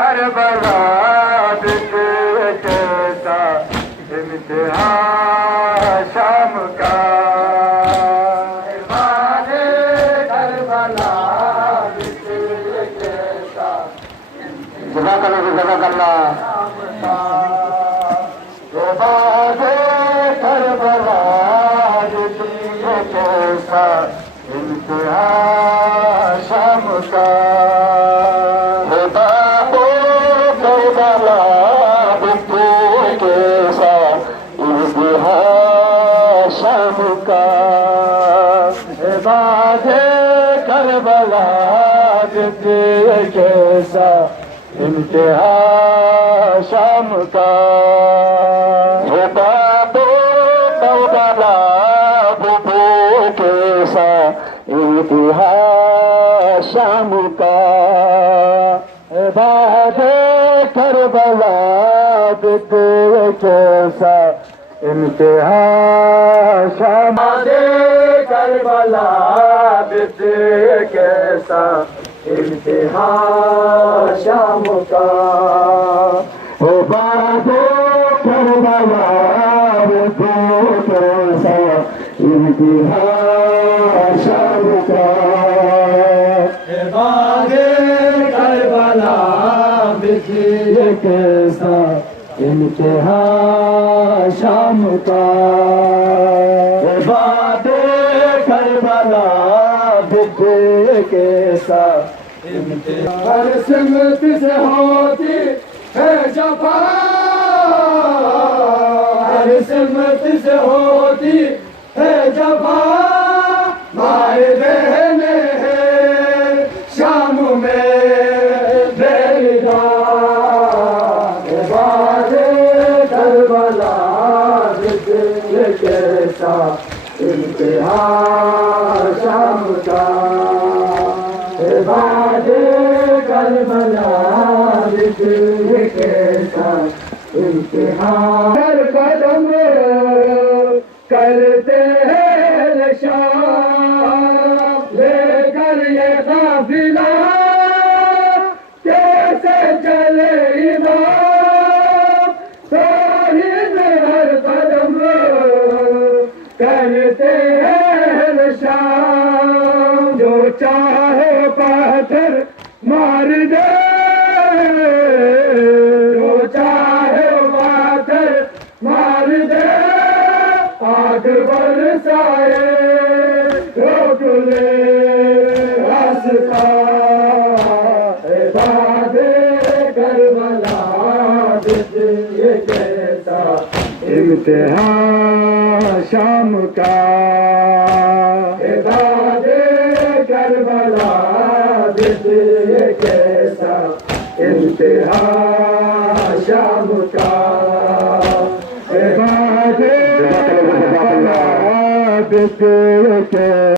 Karbala कैसा इम्तिहान शाम का करबला कैसा जज़ाकल्लाह करबला कैसा इम्तिहान शाम का करबला कैसा इम्तिहान शाम का बाबो करबला कैसा इम्तिहान शाम का बाबो करबला कैसा इम्तिहान शाम करबला कैसा इम्तिहान शाम का ओ बाबो करबला कैसा इम्तिहान शाम का बाबे करबला कैसा इम्तिहान शाम का बाबे करबला कैसा इम्तिहान हर सिमत से होती है जफा हर सिमत से होती है जफा माए बहने हैं शाम में बेरिदार बादे करबला कैसा इम्तिहान शाम का बादे करबला कैसा इम्तिहान हर कदम करते हैं नशा लेकर ये काफिला कैसे चले इमाम साहिब हर कदम करते हैं नशा जो चाहे पाथर मार दे जो चाहे पाथर मार दे आग बरसाए रोक ले रास्ता बादे करबला ये कैसा इम्तिहान शाम का बादे करबला कैसा इम्तिहान शाम का बादे करबला